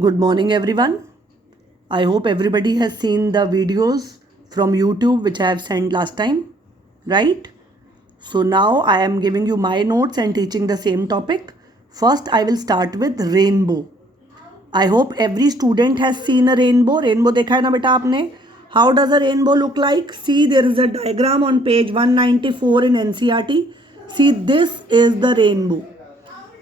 Good morning, everyone. I hope everybody has seen the videos from YouTube which I have sent last time, right? So now I am giving you my notes and teaching the same topic. First, I will start with rainbow. I hope every student has seen a rainbow. Rainbow देखा है ना बेटा आपने? How does a rainbow look like? See, there is a diagram on page 194 in NCERT. See, this is the rainbow.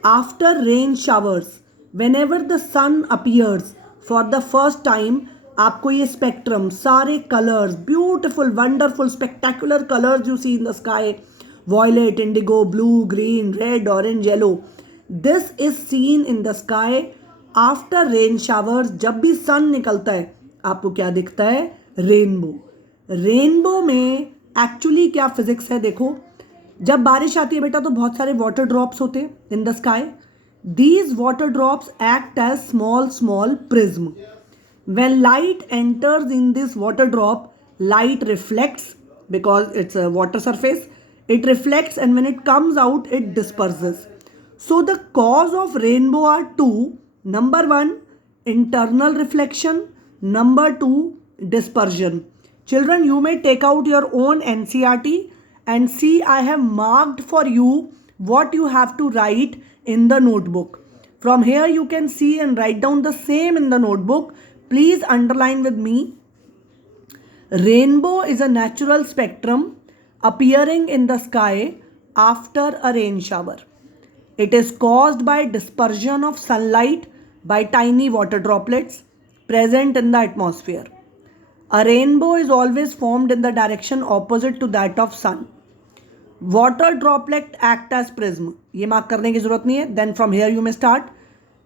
After rain showers, whenever the sun appears for the first time, आपको ये spectrum सारे colours beautiful wonderful spectacular colours you see in the sky violet, indigo, blue, green, red, orange, yellow. This is seen in the sky after rain showers. जब भी सन निकलता है आपको क्या दिखता है? रेनबो. रेनबो में एक्चुअली क्या फिजिक्स है देखो. जब बारिश आती है बेटा तो बहुत सारे वाटर ड्रॉप्स होते हैं इन the sky. These water drops act as small prism. When light enters in this water drop, light reflects because it's a water surface. It reflects and when it comes out, it disperses. So the cause of rainbow are two. Number one, internal reflection. Number two, dispersion. Children, you may take out your own NCERT and see I have marked for you what you have to write in the notebook. From here you can see and write down the same in the notebook. Please underline with me. Rainbow is a natural spectrum appearing in the sky after a rain shower. It is caused by dispersion of sunlight by tiny water droplets present in the atmosphere. A rainbow is always formed in the direction opposite to that of sun. Water droplet act as prism. ये mark करने की जरूरत नहीं है. Then from here you may start.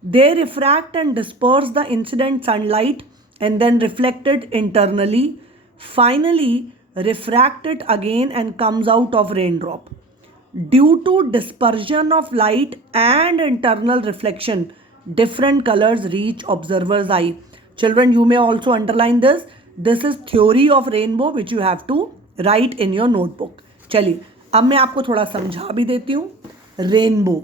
They refract and disperse the incident sunlight and then reflect it internally. Finally, refract it again and comes out of raindrop. Due to dispersion of light and internal reflection, different colors reach observer's eye. Children, you may also underline this. This is theory of rainbow which you have to write in your notebook. चलिए अब मैं आपको थोड़ा समझा भी देती हूँ. Rainbow.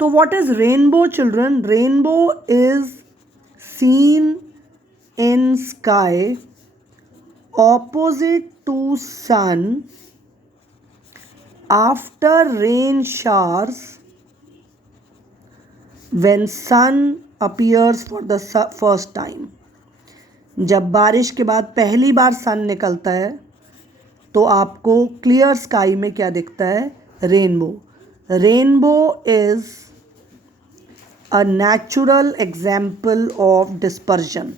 तो what is rainbow, children? Rainbow is seen in sky opposite to sun after rain showers when sun appears for the first time. जब बारिश के बाद पहली बार सन निकलता है तो आपको क्लियर स्काई में क्या दिखता है? Rainbow. Rainbow is a natural example of dispersion.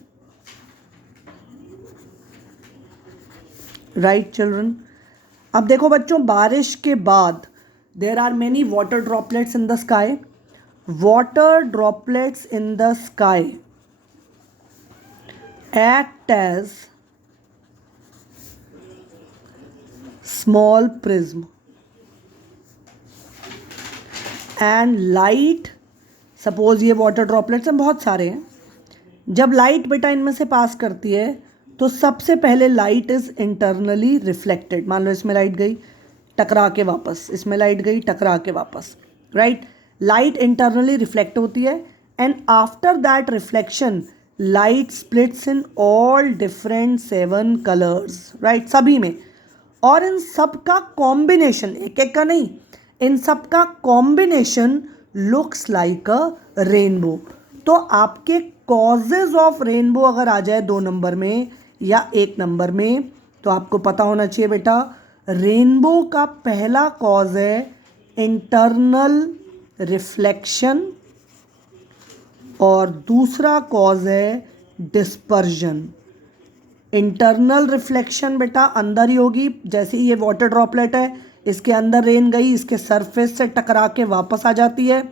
Right children. अब देखो बच्चों, बारिश के बाद there are many water droplets in the sky. Water droplets in the sky act as small prism and light. Suppose ये वाटर ड्रॉपलेट्स हैं, बहुत सारे हैं. जब लाइट बेटा इनमें से पास करती है तो सबसे पहले लाइट इज इंटरनली रिफ्लेक्टेड. मान लो इसमें लाइट गई टकरा के वापस, इसमें लाइट गई टकरा के वापस. राइट. लाइट इंटरनली रिफ्लेक्ट होती है and after that reflection light splits in all different 7 colours. Right, सभी में. और इन सब का कॉम्बिनेशन, एक एक का नहीं, इन सब का कॉम्बिनेशन लुक्स लाइक अ रेनबो. तो आपके कॉजेज ऑफ रेनबो अगर आ जाए 2 नंबर में या 1 नंबर में तो आपको पता होना चाहिए बेटा रेनबो का पहला कॉज है इंटरनल रिफ्लेक्शन और दूसरा कॉज है डिस्पर्जन. इंटरनल रिफ्लेक्शन बेटा अंदर ही होगी. जैसे ये वाटर ड्रॉपलेट है, इसके अंदर रेन गई, इसके सरफेस से टकरा के वापस आ जाती है.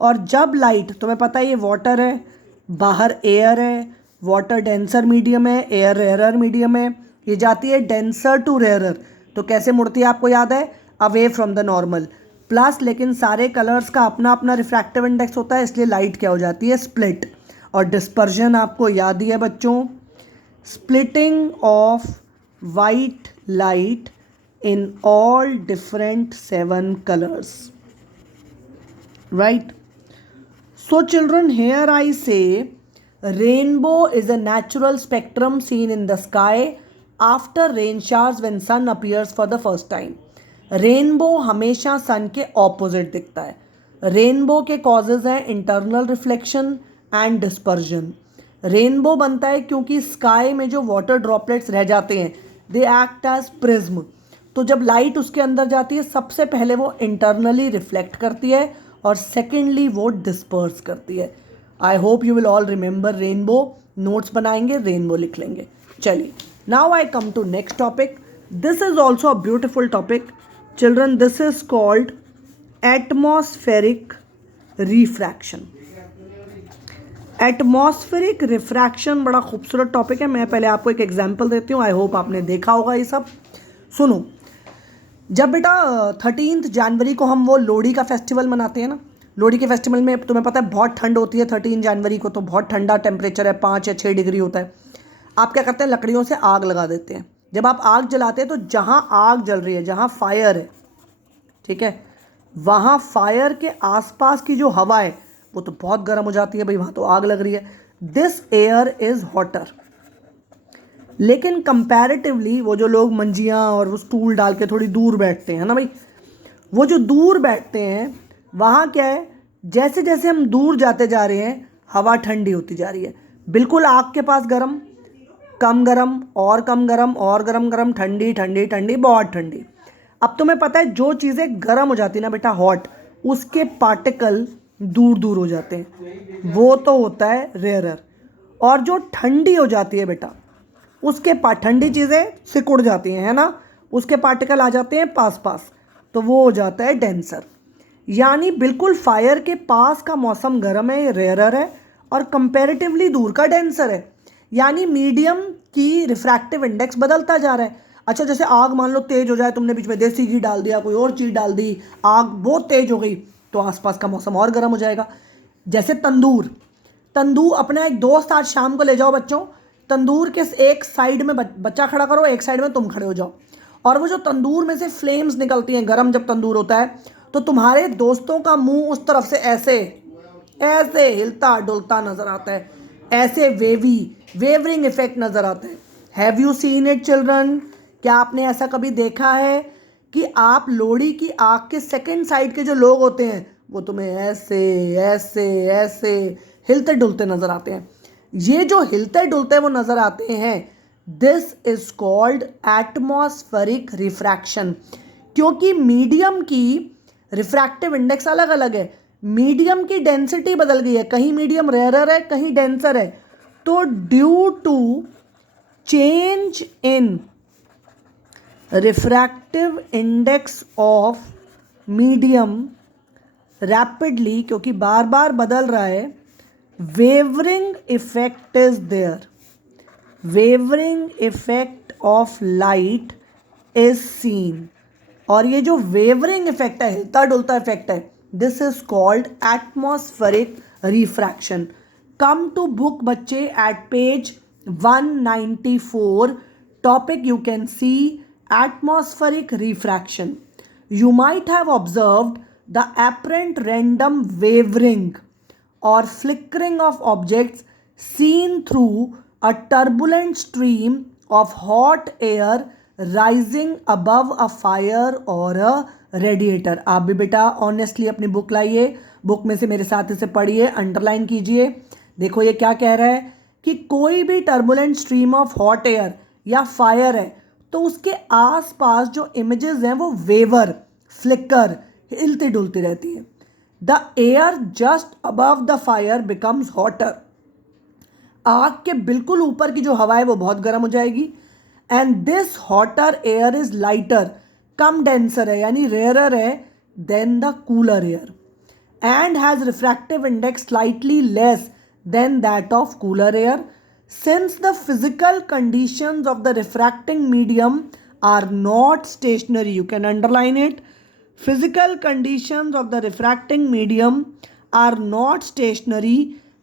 और जब लाइट, तुम्हें पता है ये वाटर है, बाहर एयर है, वाटर डेंसर मीडियम है, एयर रेयरर मीडियम है, ये जाती है डेंसर टू रेयरर. तो कैसे मुड़ती है आपको याद है? Away from the normal. Plus लेकिन सारे कलर्स का अपना अपना रिफ्रैक्टिव इंडेक्स होता है, इसलिए लाइट क्या हो जाती है? स्प्लिट. और डिस्पर्जन आपको याद ही है बच्चों, splitting of white light in all different 7 colors. Right? So children, here I say rainbow is a natural spectrum seen in the sky after rain showers when sun appears for the first time. Rainbow हमेशा sun के opposite दिखता है। Rainbow के causes हैं internal reflection and dispersion. Rainbow बनता है क्योंकि sky में जो वाटर ड्रॉपलेट्स रह जाते हैं दे एक्ट एज प्रिज्म। तो जब लाइट उसके अंदर जाती है सबसे पहले वो इंटरनली रिफ्लेक्ट करती है और सेकेंडली वो डिस्पर्स करती है। I hope you will all remember rainbow. Notes बनाएंगे, रेनबो लिख लेंगे। चलिए, now I come to next topic. This is also a beautiful topic children. This is called atmospheric refraction. Atmospheric refraction बड़ा खूबसूरत topic है। मैं पहले आपको एक एग्जांपल देती हूँ। आई होप आपने देखा होगा ये सब। सुनो, जब बेटा 13 जनवरी को हम वो लोहड़ी का फेस्टिवल मनाते हैं ना, लोहड़ी के फेस्टिवल में तुम्हें पता है बहुत ठंड होती है। 13 जनवरी को तो बहुत ठंडा टेम्परेचर है, 5 या 6 डिग्री होता है। आप क्या करते हैं, लकड़ियों से आग लगा देते हैं। जब आप आग जलाते हैं तो जहाँ आग जल रही है, जहाँ फायर है, ठीक है, वहाँ फायर के आसपास की जो हवा है वो तो बहुत गर्म हो जाती है भाई, वहाँ तो आग लग रही है। This air is hotter. लेकिन कंपैरेटिवली वो जो लोग मंजियाँ और वो स्टूल डाल के थोड़ी दूर बैठते हैं ना भाई, वो जो दूर बैठते हैं वहाँ क्या है, जैसे जैसे हम दूर जाते जा रहे हैं हवा ठंडी होती जा रही है। बिल्कुल आग के पास गर्म, कम गर्म, और कम गर्म, और गर्म गर्म, ठंडी ठंडी ठंडी, बहुत ठंडी। अब तुम्हें पता है जो चीज़ें गर्म हो जाती है ना बेटा, हॉट, उसके पार्टिकल दूर दूर हो जाते हैं, वो तो होता है रेयरर। और जो ठंडी हो जाती है बेटा, उसके ठंडी चीज़ें सिकुड़ जाती हैं, है ना, उसके पार्टिकल आ जाते हैं पास पास, तो वो हो जाता है डेंसर। यानी बिल्कुल फायर के पास का मौसम गर्म है, रेयरर है, और कंपैरेटिवली दूर का डेंसर है। यानी मीडियम की रिफ्रैक्टिव इंडेक्स बदलता जा रहा है। अच्छा, जैसे आग मान लो तेज हो जाए, तुमने बीच में देसी घी डाल दिया, कोई और चीज़ डाल दी, आग बहुत तेज हो गई, तो आसपास का मौसम और गर्म हो जाएगा। जैसे तंदूर, तंदूर अपना एक दोस्त आज शाम को ले जाओ बच्चों, तंदूर के एक साइड में बच्चा खड़ा करो, एक साइड में तुम खड़े हो जाओ, और वो जो तंदूर में से फ्लेम्स निकलती हैं, गर्म जब तंदूर होता है, तो तुम्हारे दोस्तों का मुंह उस तरफ से ऐसे ऐसे हिलता डुलता नजर आता है, ऐसे वेवरिंग इफेक्ट नजर आता है। Have you seen it children? क्या आपने ऐसा कभी देखा है कि आप लोहड़ी की आग के सेकंड साइड के जो लोग होते हैं वो तुम्हें ऐसे ऐसे ऐसे हिलते डुलते नजर आते हैं? ये जो हिलते डुलते वो नजर आते हैं, this is called atmospheric refraction. क्योंकि मीडियम की रिफ्रैक्टिव इंडेक्स अलग अलग है, मीडियम की डेंसिटी बदल गई है, कहीं मीडियम रेयरर है, कहीं डेंसर है। तो due to change in refractive index of medium rapidly, क्योंकि बार बार बदल रहा है, wavering effect is there. Wavering effect of light is seen. और ये जो वेवरिंग इफेक्ट है, हिलता डुलता इफेक्ट है, this is called atmospheric refraction. Come to book बच्चे at page 194, topic you can see atmospheric refraction. You might have observed the apparent random wavering or flickering of objects seen through a turbulent stream of hot air rising above a fire or a radiator. आप भी बेटा honestly अपनी book लाइए, book में से मेरे साथ इसे पढ़िए, अंडरलाइन कीजिए। देखो ये क्या कह रहा है कि कोई भी turbulent stream of hot air या फायर है तो उसके आसपास जो इमेजेस हैं वो वेवर, फ्लिकर, हिलती डुलती रहती है। The air just above the fire becomes hotter. आग के बिल्कुल ऊपर की जो हवा है वो बहुत गर्म हो जाएगी। And this hotter air is lighter, कम डेंसर है यानी रेयरर है than the cooler air, and has refractive index slightly less than that of cooler air. Since the physical conditions of the refracting medium are not stationary, you can underline it. Physical conditions of the refracting medium are not stationary.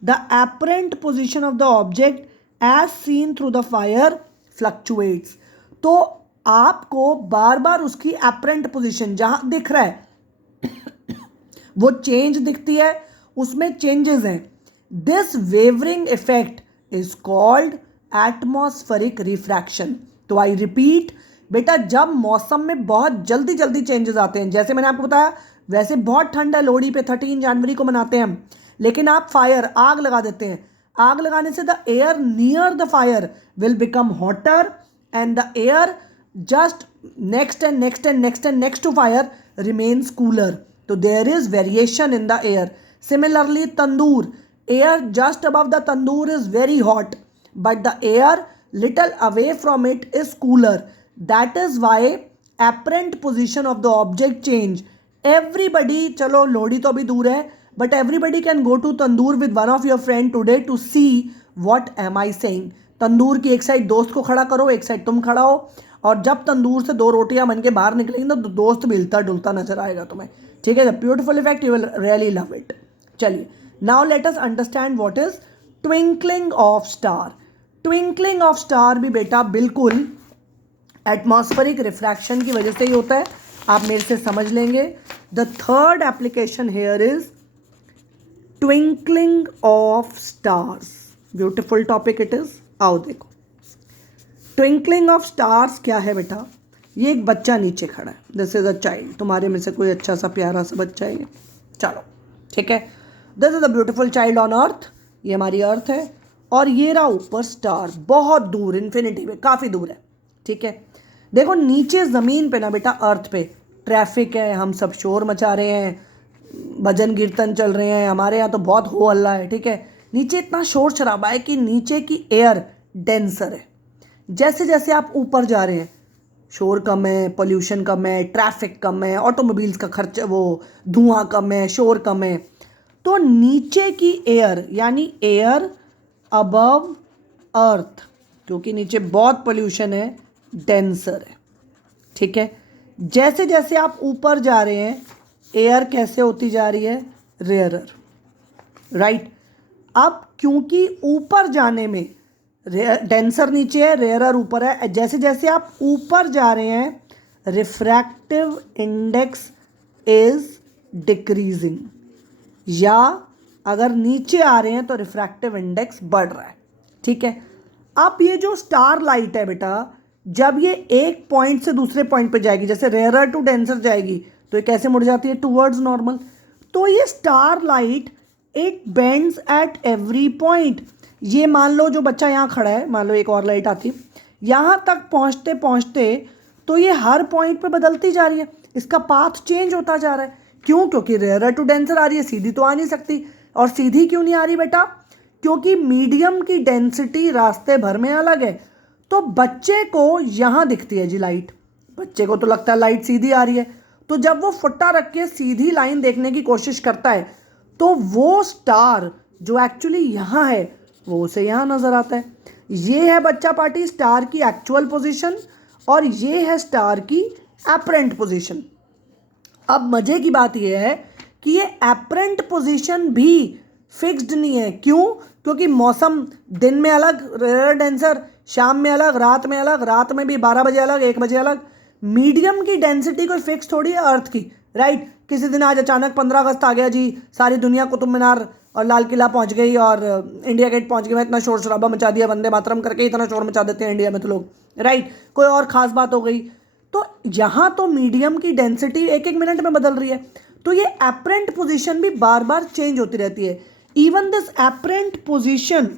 The apparent position of the object as seen through the fire fluctuates. तो आपको बार बार उसकी apparent position जहाँ दिख रहा है वो change दिखती है, उसमें चेंजेस हैं, this wavering effect is called atmospheric refraction. तो आई रिपीट बेटा, जब मौसम में बहुत जल्दी जल्दी चेंजेस आते हैं, जैसे मैंने आपको बताया, वैसे बहुत ठंड है, लोहड़ी पे 13 जनवरी को मनाते हैं हम, लेकिन आप फायर आग लगा देते हैं, आग लगाने से the air near the fire will become hotter and the air just next and next and next and next to fire remains cooler. तो there is variation in the air. Similarly tandoor, air just above the tandoor is very hot, but the air little away from it is cooler. That is why apparent position of the object change. Everybody, चलो लोहड़ी तो अभी दूर है, but everybody can go to tandoor with one of your friend today to see what am I saying. तंदूर की एक side दोस्त को खड़ा करो, एक साइड तुम खड़ा हो, और जब तंदूर से दो रोटियां बन के बाहर निकलेंगी तो दोस्त भी हिलता डुलता नजर आएगा तुम्हें। ठीक है, the beautiful effect, you will really love it. चलिए, now let us understand what is twinkling of star. Twinkling of star भी बेटा बिल्कुल एटमॉस्फेरिक रिफ्रैक्शन की वजह से ही होता है, आप मेरे से समझ लेंगे। The third application here is twinkling of stars. Beautiful topic it is. आओ देखो, ट्विंकलिंग ऑफ स्टार्स क्या है बेटा। ये एक बच्चा नीचे खड़ा है, दिस इज अ चाइल्ड। तुम्हारे में से कोई अच्छा सा प्यारा सा बच्चा है, चलो ठीक है। This is a beautiful child on earth, ये हमारी अर्थ है, और ये रहा ऊपर स्टार, बहुत दूर इन्फिनिटी में, काफ़ी दूर है। ठीक है, देखो नीचे ज़मीन पे ना बेटा, अर्थ पे ट्रैफिक है, हम सब शोर मचा रहे हैं, भजन कीर्तन चल रहे हैं, हमारे यहाँ तो बहुत हो हल्ला है। ठीक है, नीचे इतना शोर शराबा है कि नीचे की एयर डेंसर है। जैसे जैसे आप ऊपर जा रहे हैं, शोर कम है, पोल्यूशन कम है, ट्रैफिक कम है, ऑटोमोबाइल्स का खर्च, वो धुआं कम है, शोर कम है, तो नीचे की एयर यानी एयर अबव अर्थ, क्योंकि नीचे बहुत पोल्यूशन है, डेंसर है। ठीक है, जैसे जैसे आप ऊपर जा रहे हैं, एयर कैसे होती जा रही है, रेयरर। राइट, अब क्योंकि ऊपर जाने में डेंसर नीचे है, रेयरर ऊपर है, जैसे जैसे आप ऊपर जा रहे हैं, रिफ्रैक्टिव इंडेक्स इज डिक्रीजिंग, या अगर नीचे आ रहे हैं तो रिफ्रैक्टिव इंडेक्स बढ़ रहा है। ठीक है, अब ये जो स्टार लाइट है बेटा, जब ये एक पॉइंट से दूसरे पॉइंट पे जाएगी, जैसे रेयरर टू डेंसर जाएगी, तो ये कैसे मुड़ जाती है, टूवर्ड्स नॉर्मल। तो ये star light it bends at every point. ये मान लो जो बच्चा यहाँ खड़ा है, मान लो एक और लाइट आती, यहाँ तक पहुँचते पहुँचते तो ये हर पॉइंट पे बदलती जा रही है, इसका पाथ चेंज होता जा रहा है। क्यों? क्योंकि रेयरर टू डेंसर आ रही है, सीधी तो आ नहीं सकती। और सीधी क्यों नहीं आ रही बेटा? क्योंकि मीडियम की डेंसिटी रास्ते भर में अलग है। तो बच्चे को यहाँ दिखती है जी लाइट, बच्चे को तो लगता है लाइट सीधी आ रही है, तो जब वो फुट्टा रख के सीधी लाइन देखने की कोशिश करता है, तो वो स्टार जो एक्चुअली यहाँ है वो उसे यहाँ नज़र आता है। ये है बच्चा पार्टी स्टार की एक्चुअल पोजीशन, और ये है स्टार की एपरेंट पोजीशन। अब मजे की बात यह है कि ये एपरेंट पोजीशन भी फिक्स्ड नहीं है। क्यों? क्योंकि मौसम दिन में अलग, रेयर डेंसर, शाम में अलग, रात में अलग, रात में भी 12 बजे अलग, 1 बजे अलग। मीडियम की डेंसिटी कोई फिक्स थोड़ी है अर्थ की, राइट। किसी दिन आज अचानक 15 अगस्त आ गया जी, सारी दुनिया कुतुब मीनार और लाल किला पहुंच गई और इंडिया गेट पहुंच गई, इतना शोर शराबा मचा दिया, वंदे मातरम करके इतना शोर मचा देते हैं इंडिया में तो लोग, राइट। कोई और ख़ास बात हो गई, तो यहाँ तो मीडियम की डेंसिटी एक एक मिनट में बदल रही है, तो ये एपरेंट पोजीशन भी बार बार चेंज होती रहती है। Even this apparent position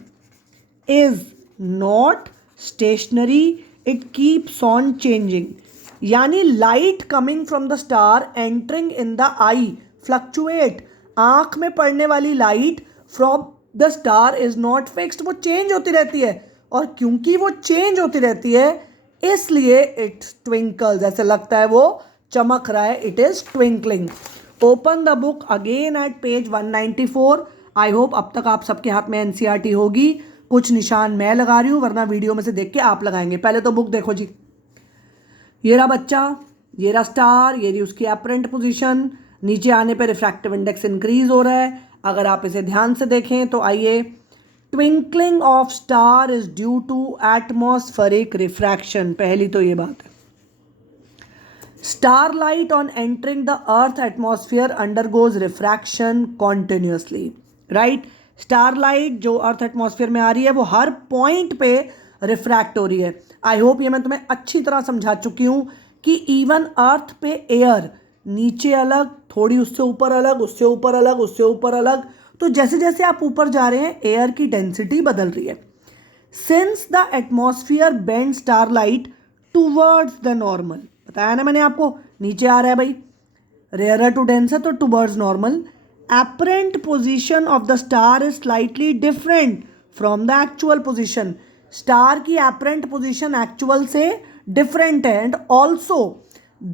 is not stationary, it keeps on changing. यानी light coming from the star entering in the eye fluctuate. आंख में पड़ने वाली light from the star is not fixed, वो चेंज होती रहती है, और क्योंकि वो चेंज होती रहती है इसलिए इट ट्विंकल्स, ऐसे लगता है वो चमक रहा है, it is twinkling. Open the book again at page 194। I hope अब तक आप सबके हाथ में एनसीईआरटी होगी। कुछ निशान मैं लगा रही हूँ, वरना वीडियो में से देख के आप लगाएंगे। पहले तो बुक देखो जी, ये रहा बच्चा, ये रहा स्टार, ये रही उसकी एपरेंट पोजीशन, नीचे आने पे रिफ्रैक्टिव इंडेक्स इंक्रीज हो रहा है। अगर आप इसे ध्यान से देखें तो आइए, twinkling of star is due to atmospheric refraction. पहली तो ये बात है। Starlight on entering the Earth atmosphere undergoes refraction continuously, right? Starlight जो अर्थ एटमॉस्फेयर में आ रही है वो हर पॉइंट पे रिफ्रैक्ट हो रही है। आई होप ये मैं तुम्हें अच्छी तरह समझा चुकी हूँ कि इवन अर्थ पे एयर नीचे अलग, थोड़ी उससे ऊपर अलग, उससे ऊपर अलग, उससे ऊपर अलग, तो जैसे जैसे आप ऊपर जा रहे हैं एयर की डेंसिटी बदल रही है। Since the atmosphere bend starlight towards the normal, बताया ना मैंने आपको, नीचे आ रहा है भाई, रेयर टू डेंसर तो towards normal, apparent position of the star is slightly different from the actual position. Star की apparent position actual से different है, and also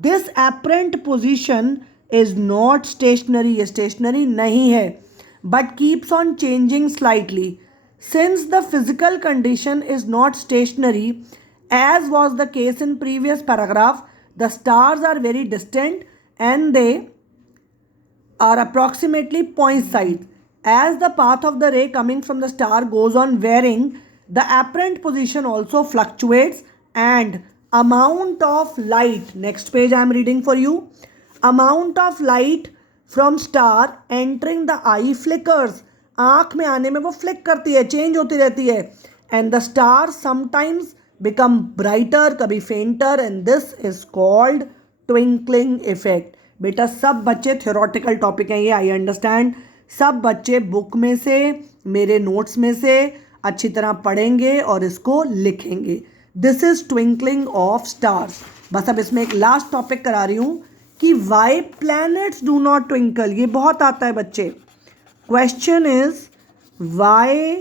this apparent position is not stationary, ये stationary नहीं है, but keeps on changing slightly. Since the physical condition is not stationary, as was the case in previous paragraph, the stars are very distant and they are approximately point size. As the path of the ray coming from the star goes on varying, the apparent position also fluctuates and amount of light, next page I am reading for you, amount of light from star entering the eye flickers, आँख में आने में वो flick करती है, change होती रहती है, and the star sometimes become brighter, कभी fainter, and this is called twinkling effect. बेटा सब बच्चे थ्योरेटिकल टॉपिक हैं ये, आई अंडरस्टैंड, सब बच्चे बुक में से, मेरे नोट्स में से अच्छी तरह पढ़ेंगे और इसको लिखेंगे. This is twinkling of stars. बस अब इसमें एक लास्ट टॉपिक करा रही हूँ कि why planets do not twinkle. ये बहुत आता है बच्चे. Question is why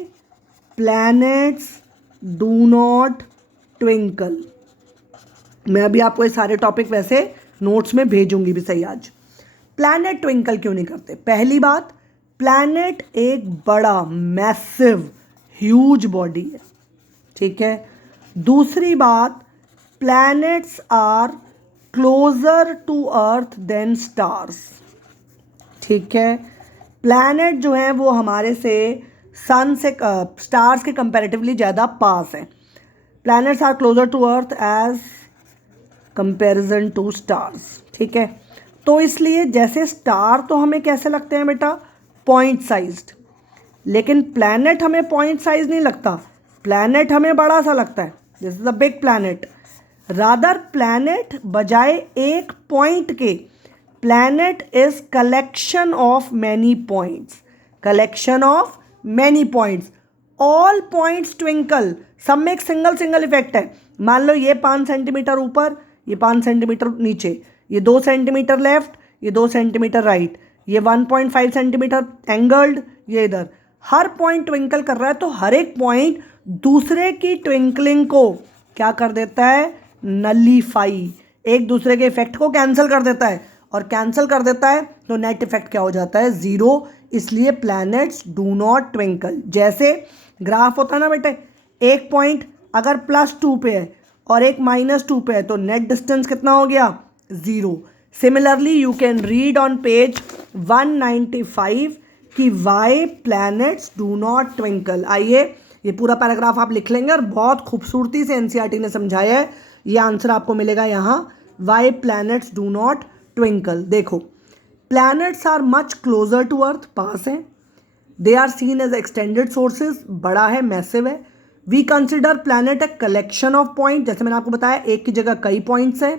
planets do not twinkle. मैं अभी आपको ये सारे टॉपिक वैसे नोट्स में भेजूंगी भी सही आज. प्लैनेट ट्विंकल क्यों नहीं करते? पहली बात, प्लैनेट एक बड़ा मैसिव ह्यूज बॉडी है, ठीक है. दूसरी बात, planets are closer to earth than stars, ठीक है. प्लैनेट जो हैं वो हमारे से सन से स्टार्स के कंपैरेटिवली ज़्यादा पास हैं. Planets are closer to earth as comparison to stars, ठीक है. तो इसलिए जैसे स्टार तो हमें कैसे लगते हैं बेटा? Point sized. लेकिन प्लैनेट हमें पॉइंट साइज नहीं लगता, प्लैनेट हमें बड़ा सा लगता है. This is a big planet. Rather planet बजाय एक पॉइंट के, planet is collection of many points. Collection of many points. All points twinkle. सब में एक सिंगल सिंगल इफेक्ट है. मान लो ये 5 सेंटीमीटर ऊपर, ये 5 सेंटीमीटर नीचे, ये 2 सेंटीमीटर लेफ्ट, ये 2 सेंटीमीटर राइट, ये 1.5 सेंटीमीटर एंगल्ड, ये इधर. हर पॉइंट ट्विंकल कर रहा है, तो हर एक पॉइंट दूसरे की ट्विंकलिंग को क्या कर देता है? नलीफाई. एक दूसरे के इफेक्ट को कैंसिल कर देता है, और कैंसिल कर देता है तो नेट इफेक्ट क्या हो जाता है? ज़ीरो. इसलिए प्लैनेट्स डू नॉट ट्विंकल. जैसे ग्राफ होता है ना बेटे, एक पॉइंट अगर +2 पे है और एक -2 पे है तो नेट डिस्टेंस कितना हो गया? 0. Similarly you can read on page 195 कि why planets do not twinkle. आइए ये पूरा पैराग्राफ आप लिख लेंगे और बहुत खूबसूरती से एनसीईआरटी ने समझाया है. ये आंसर आपको मिलेगा यहाँ, why planets do not twinkle. देखो, planets are much closer to earth, पास हैं. They are seen as extended sources, बड़ा है, मैसिव है. We consider planet a collection of point, जैसे मैंने आपको बताया एक की जगह कई पॉइंट्स हैं.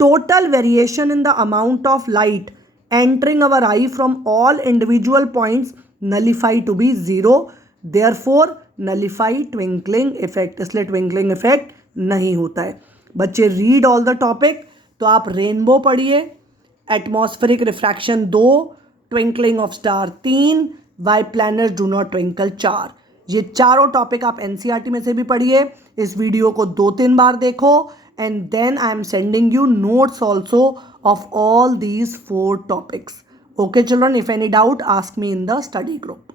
Total variation in the amount of light entering our eye from all individual points nullify to be 0. Therefore nullify twinkling effect. इसलिए ट्विंकलिंग इफेक्ट नहीं होता है. बच्चे रीड ऑल द टॉपिक. तो आप रेनबो पढ़िए, atmospheric refraction 2, twinkling of star 3, why planets do not twinkle 4. ये चारों टॉपिक आप एनसीईआरटी में से भी पढ़िए. इस वीडियो को 2-3 बार देखो, and then I am sending you notes also of all these 4 topics. Okay children, if any doubt ask me in the study group.